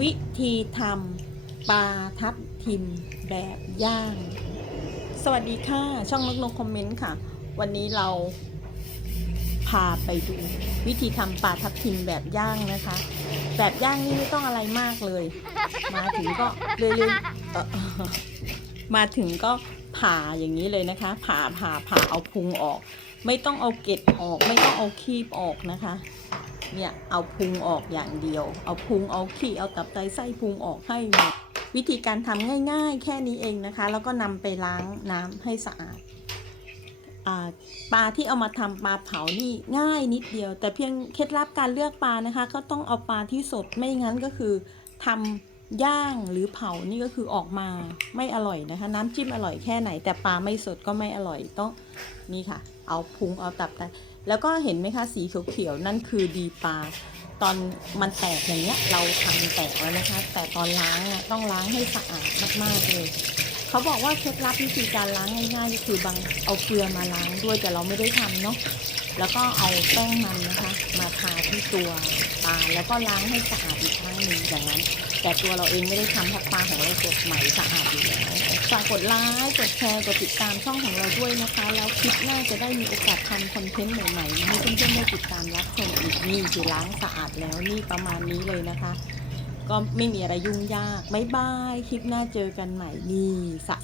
วิธีทำปลาทับทิมแบบย่าง สวัสดีค่ะ ช่องนกนกคอมเมนต์ค่ะ วันนี้เราพาไปดู วิธีทำปลาทับทิมแบบย่างนะคะ แบบย่างนี่ไม่ต้องอะไรมากเลย มาถึงก็เลยเลยเอ่อมาถึงก็ผ่าอย่างนี้เลยนะคะ ผ่าผ่าผ่าเอาพุงออก ไม่ต้องเอาเกล็ดออก ไม่ต้องเอาคีบออกนะคะ เนี่ยเอาพุงออกอย่างเดียว เอาพุงเอาขี้เอาตับไตไส้พุงออกให้หมดวิธีการทำง่าย ๆ แค่นี้เองนะคะ แล้วก็นำไปล้างน้ำให้สะอาดปลาที่เอามาทำปลาเผานี่ง่ายนิดเดียว แต่เพียงเคล็ดลับการเลือกปลานะคะ ก็ต้องเอาปลาที่สดไม่งั้นก็คือทำย่างหรือเผานี่ก็คือออกมาไม่อร่อยนะคะ น้ำจิ้มอร่อยแค่ไหน แต่ปลาไม่สดก็ไม่อร่อยต้องนี่ค่ะ เอาพุงเอาตับไต แล้วก็เห็นไหมคะสีเขียวๆนั่นคือดีปลาตอนมันแตกอย่างเงี้ยเราทำแตกแล้วนะคะ แต่ตอนล้างอะต้องล้างให้สะอาดมากๆเลยเขาบอกว่าเคล็ดลับวิธีการล้างง่ายๆก็คือบางเอาเกลือมาล้างด้วยแต่เราไม่ได้ทำเนาะแล้วก็เอาแป้งมันนะคะมา ทาที่ตัวปลาแล้วก็ล้างให้สะอาดอีกครั้งหนึ่งอย่างนั้น แต่ตัวเราเองไม่ได้ทำเพราะปลาของเราสดใหม่สะอาดอยู่แล้วฝากกดไลค์กดแชร์กดติดตามช่องของเราด้วยนะคะ แล้วคลิปหน้าจะได้มีโอกาสทำคอนเทนต์ใหม่ๆให้เพื่อนๆได้ติดตามรับชมอีกนี่คือล้างสะอาดแล้วนี่ประมาณนี้เลยนะคะ ก็ไม่มีอะไรยุ่งยากบ๊ายบายคลิปหน้าเจอกันใหม่นี่สะ